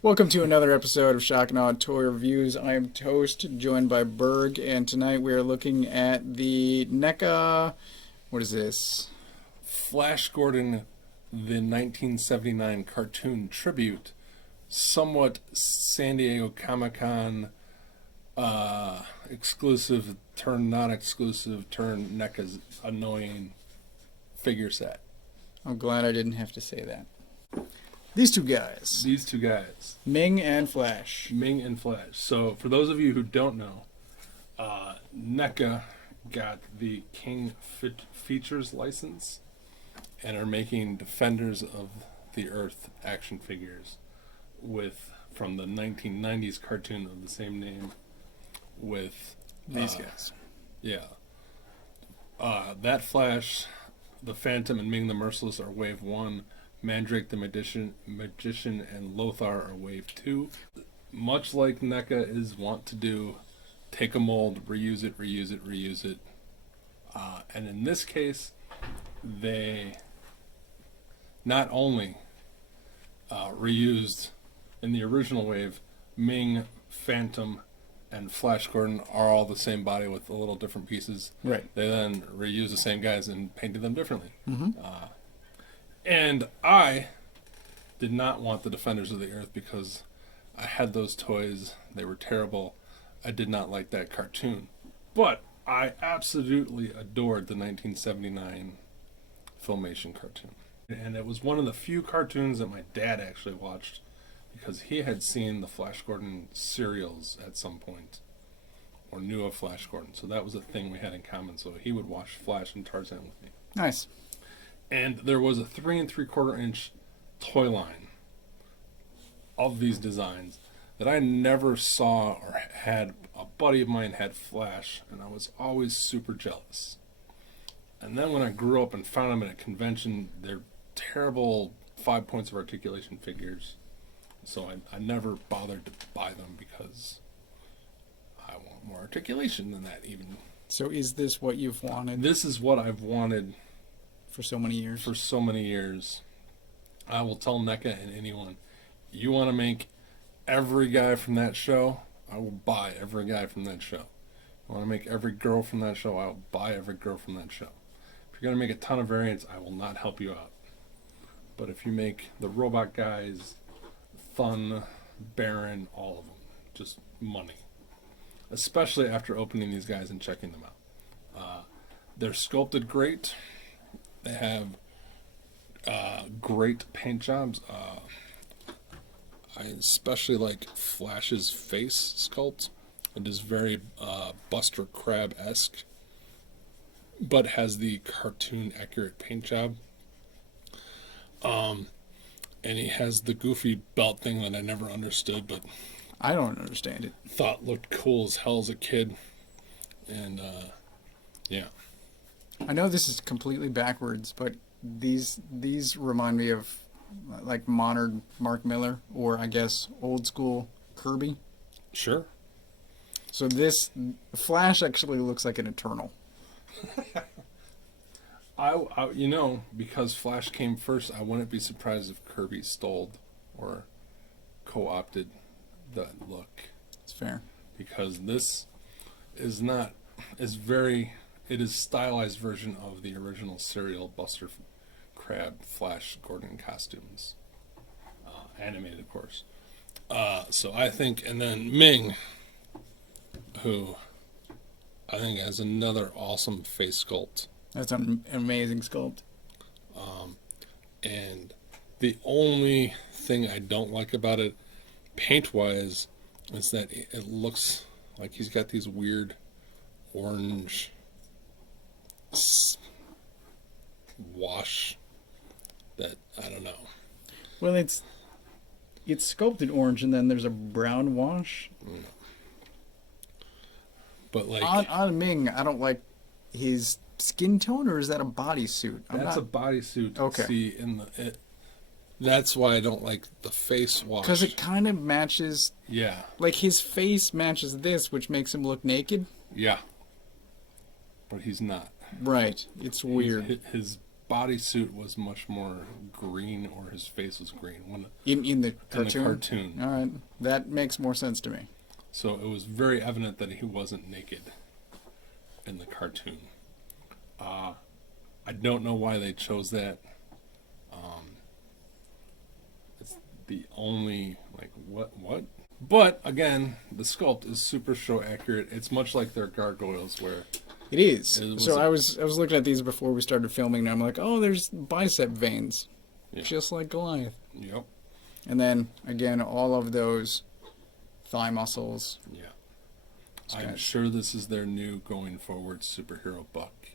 Welcome to another episode of Shock and Awe Toy Reviews. I am Toast, joined by Berg, and tonight we are looking at the NECA. What is this? Flash Gordon, the 1979 cartoon tribute, somewhat San Diego Comic-Con exclusive, turn not exclusive, turn NECA's annoying figure set. I'm glad I didn't have to say that. These two guys, Ming and Flash. Ming and Flash. So, for those of you who don't know, NECA got the King Features license and are making Defenders of the Earth action figures from the 1990s cartoon of the same name with These guys. Yeah. That Flash, the Phantom, and Ming the Merciless are Wave 1. Mandrake the Magician, and Lothar are Wave 2. Much like NECA is wont to do, take a mold, reuse it. And in this case, they not only reused in the original wave, Ming, Phantom, and Flash Gordon are all the same body with a little different pieces. Right. They then reused the same guys and painted them differently. Mm-hmm. And I did not want the Defenders of the Earth because I had those toys. They were terrible. I did not like that cartoon. But I absolutely adored the 1979 Filmation cartoon. And it was one of the few cartoons that my dad actually watched because he had seen the Flash Gordon serials at some point or knew of Flash Gordon. So that was a thing we had in common. So he would watch Flash and Tarzan with me. Nice. And there was a 3 3/4 inch toy line of these designs that I never saw or had. A buddy of mine had Flash, and I was always super jealous. And then when I grew up and found them at a convention, they're terrible 5 points of articulation figures. So I never bothered to buy them because I want more articulation than that even. So is this what you've wanted This is what I've wanted for so many years? for so many years. I will tell NECA and anyone, you want to make every guy from that show, I will buy every guy from that show. You want to make every girl from that show, I will buy every girl from that show. If you're going to make a ton of variants, I will not help you out. But if you make the robot guys, Thun, Baron, all of them, just money. Especially after opening these guys and checking them out. They're sculpted great. They have great paint jobs. I especially like Flash's face sculpt. It is very Buster Crabbe-esque, but has the cartoon accurate paint job. And he has the goofy belt thing that I never understood, but I don't understand it. thought looked cool as hell as a kid. And yeah. I know this is completely backwards, but these remind me of like modern Mark Miller, or I guess old school Kirby. Sure. So this Flash actually looks like an Eternal. I because Flash came first, I wouldn't be surprised if Kirby stole or co-opted that look. It's fair. Because this is it is stylized version of the original serial Buster Crabbe Flash Gordon costumes. Animated, of course. So I think, and then Ming, who I think has another awesome face sculpt. That's an amazing sculpt. And the only thing I don't like about it, paint-wise, is that it looks like he's got these weird orange wash that I don't know. Well, it's sculpted orange, and then there's a brown wash. But like On Ming, I don't like his skin tone, or is that a bodysuit? a bodysuit. Okay. See that's why I don't like the face wash. Because it kind of matches. Yeah. Like his face matches this, which makes him look naked. Yeah. But he's not. Right. It's weird. His bodysuit was much more green, or his face was green In the in cartoon? the cartoon. All right. That makes more sense to me. So it was very evident that he wasn't naked in the cartoon. I don't know why they chose that. It's the only, like, what? But again, the sculpt is super show accurate. It's much like their gargoyles, where It is. It was So a- I was looking at these before we started filming, and I'm like, oh, there's bicep veins, Yeah. just like Goliath. Yep. And then again, all of those thigh muscles. Yeah. It's I'm got- sure this is their new going forward superhero buck,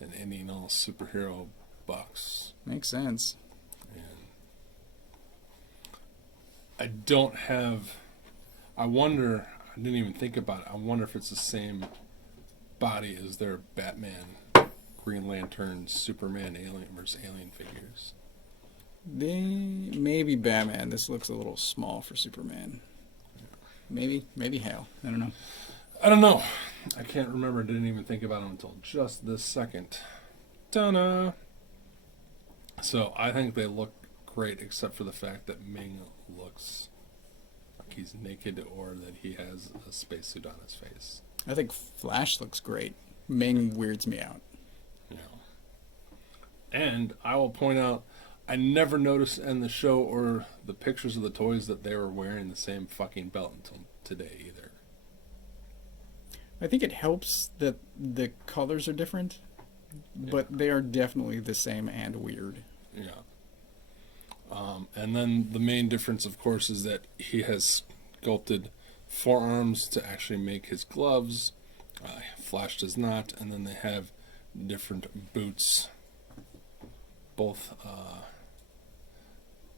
and any and all superhero bucks. Makes sense. And I don't have. I wonder. I didn't even think about it. I wonder if it's the same body as their Batman, Green Lantern, Superman, Alien versus Alien figures. Maybe Batman. This looks a little small for Superman. Maybe Hal. I don't know. I don't know. I can't remember. Didn't even think about them until just this second. Ta-da! So I think they look great, except for the fact that Ming looks like he's naked, or that he has a spacesuit on his face. I think Flash looks great. Ming weirds me out. You know. And I will point out, I never noticed in the show or the pictures of the toys that they were wearing the same fucking belt until today either. I think it helps that the colors are different, but they are definitely the same and weird. Yeah. And then the main difference, of course, is that he has sculpted forearms to actually make his gloves. Flash does not. And then they have different boots, both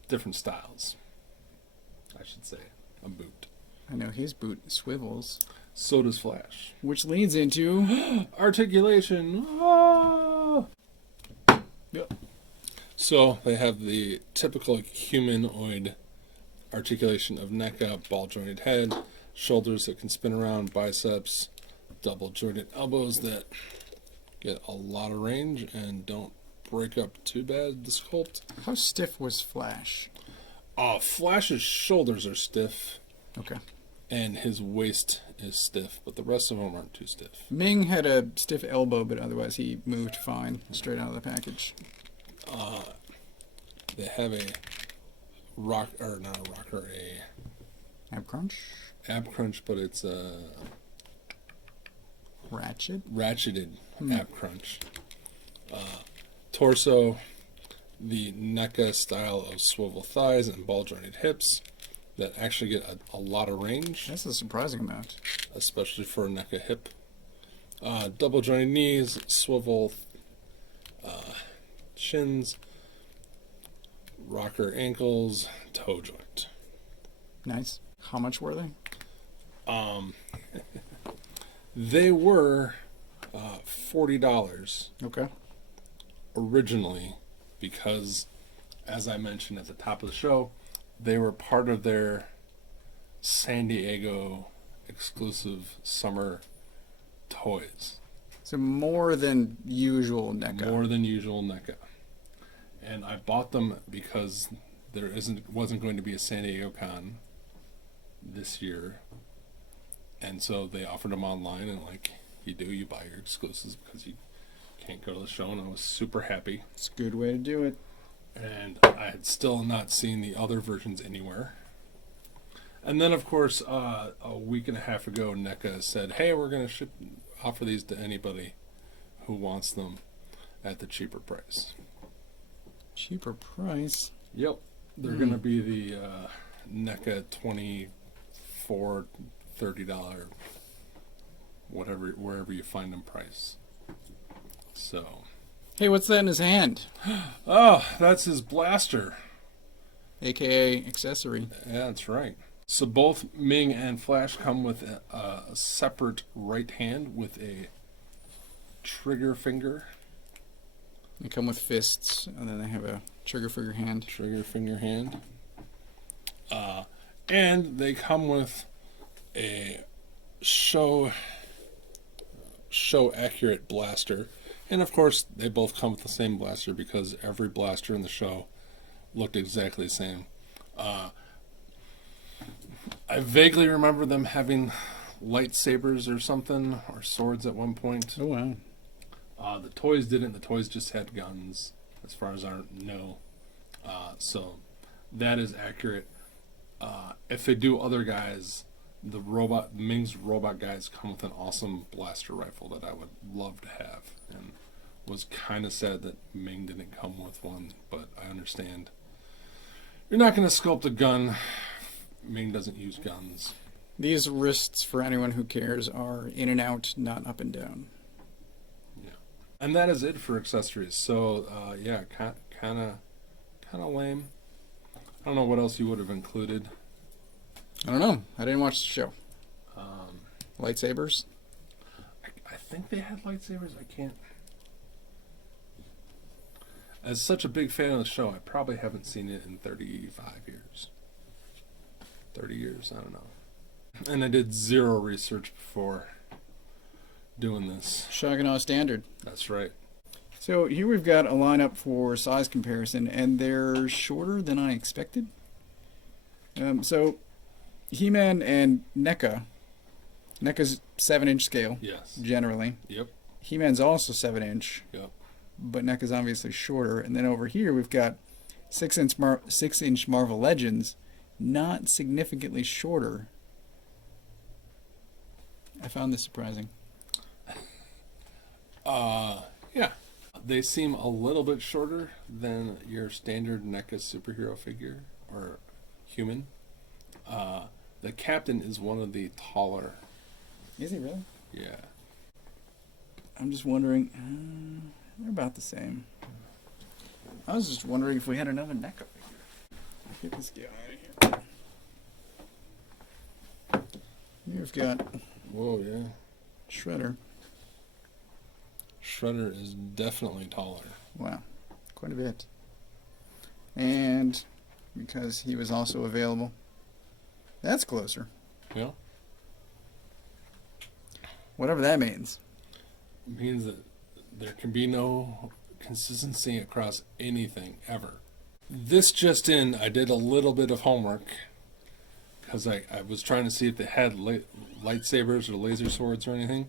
different styles, I should say. A boot. I know his boot swivels, So does Flash. which leads into Articulation. Ah! Yep. So they have the typical humanoid articulation of Neca, ball jointed head, shoulders that can spin around, biceps, double jointed elbows that get a lot of range and don't break up too bad, the sculpt. how stiff was Flash? Flash's shoulders are stiff Okay. and his waist is stiff, but the rest of them aren't too stiff. Ming had a stiff elbow, but otherwise he moved fine straight out of the package. They have a rock, or not a rocker, a Ab crunch, ab crunch, but it's a ratchet. ratcheted ab crunch. Torso, the NECA style of swivel thighs and ball jointed hips that actually get a lot of range, That's a surprising amount. especially for a NECA hip. Double jointed knees, swivel shins, rocker ankles, toe joint. Nice. How much were they? They were $40 Okay. originally because, as I mentioned at the top of the show, they were part of their San Diego exclusive summer toys. So more than usual NECA. More than usual NECA. And I bought them because there wasn't going to be a San Diego Con this year. And so they offered them online, and like you do, you buy your exclusives because you can't go to the show, and I was super happy. It's a good way to do it. And I had still not seen the other versions anywhere. And then, of course, a week and a half ago, NECA said, hey, we're going to offer these to anybody who wants them at the cheaper price. Cheaper price. Yep. They're going to be the NECA $24, $30, whatever, wherever you find them price. So. Hey, what's that in his hand? Oh, that's his blaster. AKA accessory. Yeah, that's right. So both Ming and Flash come with a separate right hand with a trigger finger. They come with fists, and then they have a trigger finger hand. Trigger finger hand. And they come with a show accurate blaster. And of course, they both come with the same blaster because every blaster in the show looked exactly the same. I vaguely remember them having lightsabers or something, or swords at one point. Oh, wow. The toys didn't. The toys just had guns, as far as I know. So that is accurate. If they do other guys, Ming's robot guys come with an awesome blaster rifle that I would love to have. And was kind of sad that Ming didn't come with one, but I understand. You're not going to sculpt a gun. Ming doesn't use guns. These wrists, for anyone who cares, are in and out, not up and down. Yeah. And that is it for accessories. So, yeah, kind of lame. I don't know what else you would have included. I don't know. I didn't watch the show. Lightsabers? I think they had lightsabers. I can't. As such a big fan of the show, I probably haven't seen it in 35 years. 30 years, I don't know. And I did zero research before doing this. Saginaw Standard. That's right. So here we've got a lineup for size comparison, and they're shorter than I expected. So He-Man and Neca. Neca's 7-inch scale, Yes. generally. Yep. He-Man's also 7-inch, Yep. but NECA's obviously shorter. And then over here we've got 6-inch Marvel Legends, not significantly shorter. I found this surprising. Yeah. They seem a little bit shorter than your standard NECA superhero figure or human. The captain is one of the taller. Is he really? Yeah. I'm just wondering. They're about the same. I was just wondering if we had another NECA figure. Get this guy out of here. You've got Whoa, yeah. Shredder. Shredder is definitely taller. Wow, quite a bit. And because he was also available, that's closer. Yeah. Whatever that means. It means that there can be no consistency across anything ever. This just in, I did a little bit of homework because I was trying to see if they had lightsabers or laser swords or anything.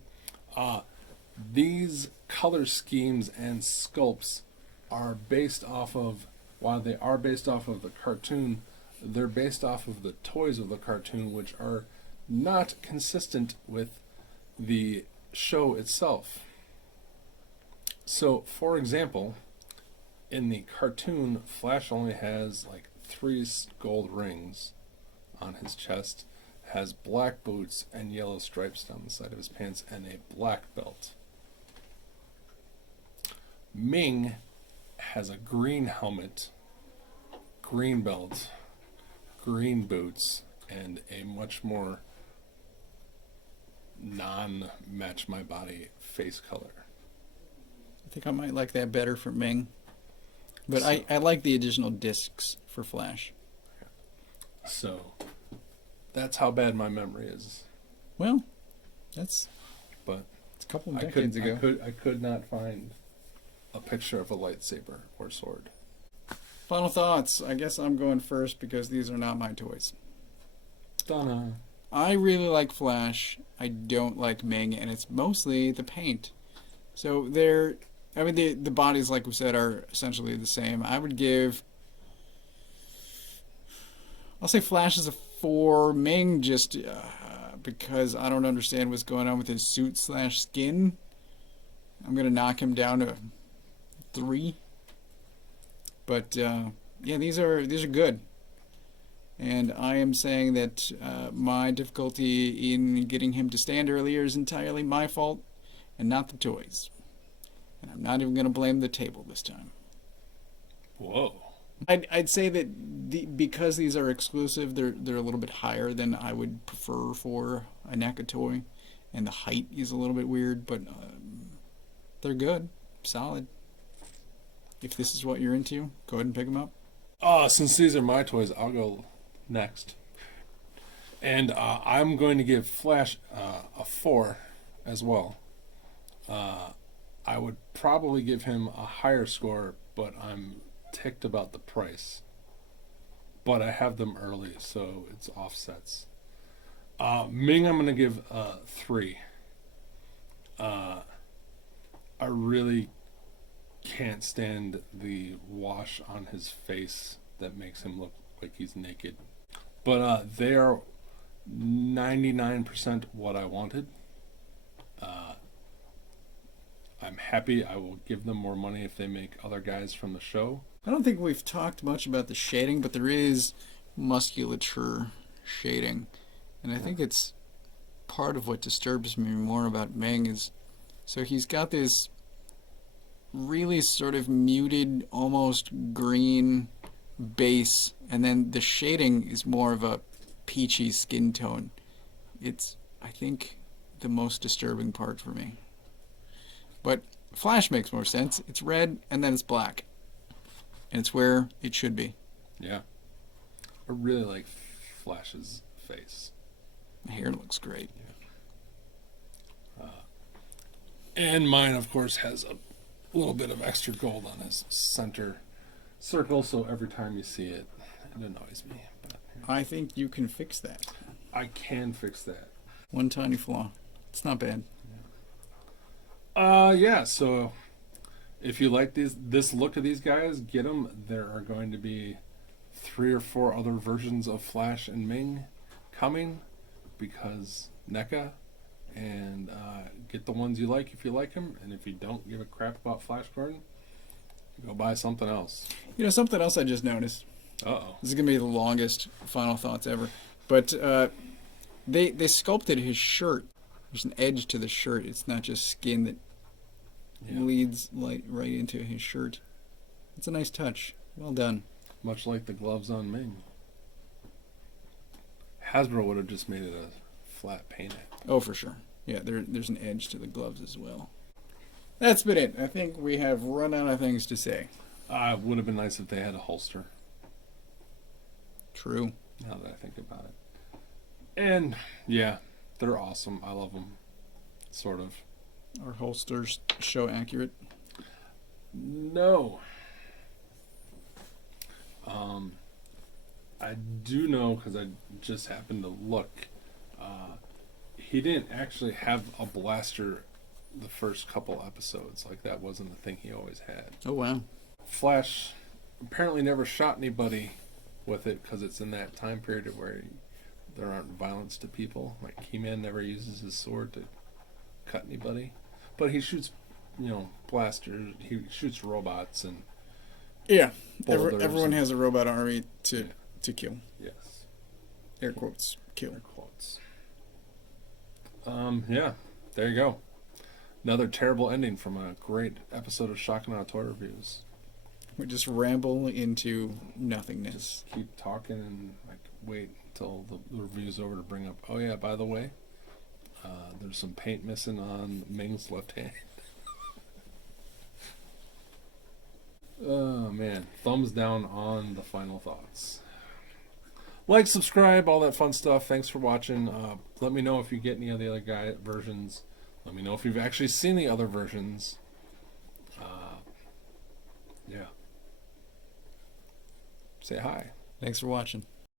These color schemes and sculpts are based off of, while they are based off of the cartoon, they're based off of the toys of the cartoon, which are not consistent with the show itself. So, for example, in the cartoon, Flash only has like 3 gold rings on his chest, has black boots and yellow stripes down the side of his pants, and a black belt. Ming has a green helmet, green belt, green boots, and a much more non-match my body face color. I think I might like that better for Ming. But I like the additional discs for Flash. So that's how bad my memory is. Well, it's But a couple of I decades ago. I could not find a picture of a lightsaber or sword. Final thoughts. I guess I'm going first because these are not my toys. Donna. I really like Flash. I don't like Ming, and it's mostly the paint. So the bodies, like we said, are essentially the same. I'll say Flash is a 4. Ming just because I don't understand what's going on with his suit/skin. I'm gonna knock him down to 3. But yeah, these are good. And I am saying that my difficulty in getting him to stand earlier is entirely my fault and not the toys. And I'm not even going to blame the table this time. Whoa. I'd say that because these are exclusive, they're a little bit higher than I would prefer for a NECA toy. And the height is a little bit weird, but they're good, solid. If this is what you're into, go ahead and pick them up. Since these are my toys, I'll go next. And I'm going to give Flash a 4 as well. I would probably give him a higher score, but I'm ticked about the price. But I have them early, so it's offsets. Ming, I'm going to give 3. I really can't stand the wash on his face that makes him look like he's naked. But they are 99% what I wanted. I'm happy. I will give them more money if they make other guys from the show. I don't think we've talked much about the shading, but there is musculature shading. And I think it's part of what disturbs me more about Ming is, so he's got this really sort of muted, almost green base, and then the shading is more of a peachy skin tone. It's, I think, the most disturbing part for me. But Flash makes more sense. It's red and then it's black. And it's where it should be. Yeah. I really like Flash's face. The hair looks great. And mine, of course, has a little bit of extra gold on his center circle, so every time you see it, it annoys me. But I think you can fix that. I can fix that. One tiny flaw. It's not bad. Yeah, so if you like this look of these guys, get them. There are going to be 3 or 4 other versions of Flash and Ming coming because Neca, and get the ones you like if you like them, and if you don't give a crap about Flash Gordon, go buy something else. You know, something else I just noticed. Uh-oh. This is going to be the longest final thoughts ever. But they sculpted his shirt. There's an edge to the shirt. It's not just skin that leads right into his shirt. It's a nice touch. Well done. Much like the gloves on Ming. Hasbro would have just made it a flat paint app. Oh, for sure. Yeah, there's an edge to the gloves as well. That's been it. I think we have run out of things to say. It would have been nice if they had a holster. True. Now that I think about it. And, yeah, they're awesome. I love them. Sort of. Are holsters show accurate? No. I do know, because I just happened to look, he didn't actually have a blaster the first couple episodes. Like, that wasn't the thing he always had. Oh, wow. Flash apparently never shot anybody with it because it's in that time period where there aren't violence to people. Like, He-Man never uses his sword to cut anybody. But he shoots, blasters. He shoots robots and Yeah. boulders Everyone and- has a robot army to kill. Yes. Air quotes. Kill. Air quotes. Yeah. There you go. Another terrible ending from a great episode of Shock and Awe Toy Reviews. We just ramble into nothingness. Just keep talking and wait until the review's over to bring up. Oh yeah, by the way, there's some paint missing on Ming's left hand. Oh man, thumbs down on the final thoughts. Like, subscribe, all that fun stuff. Thanks for watching. Let me know if you get any of the other guy versions. Let me know if you've actually seen the other versions. Yeah. Say hi. Thanks for watching.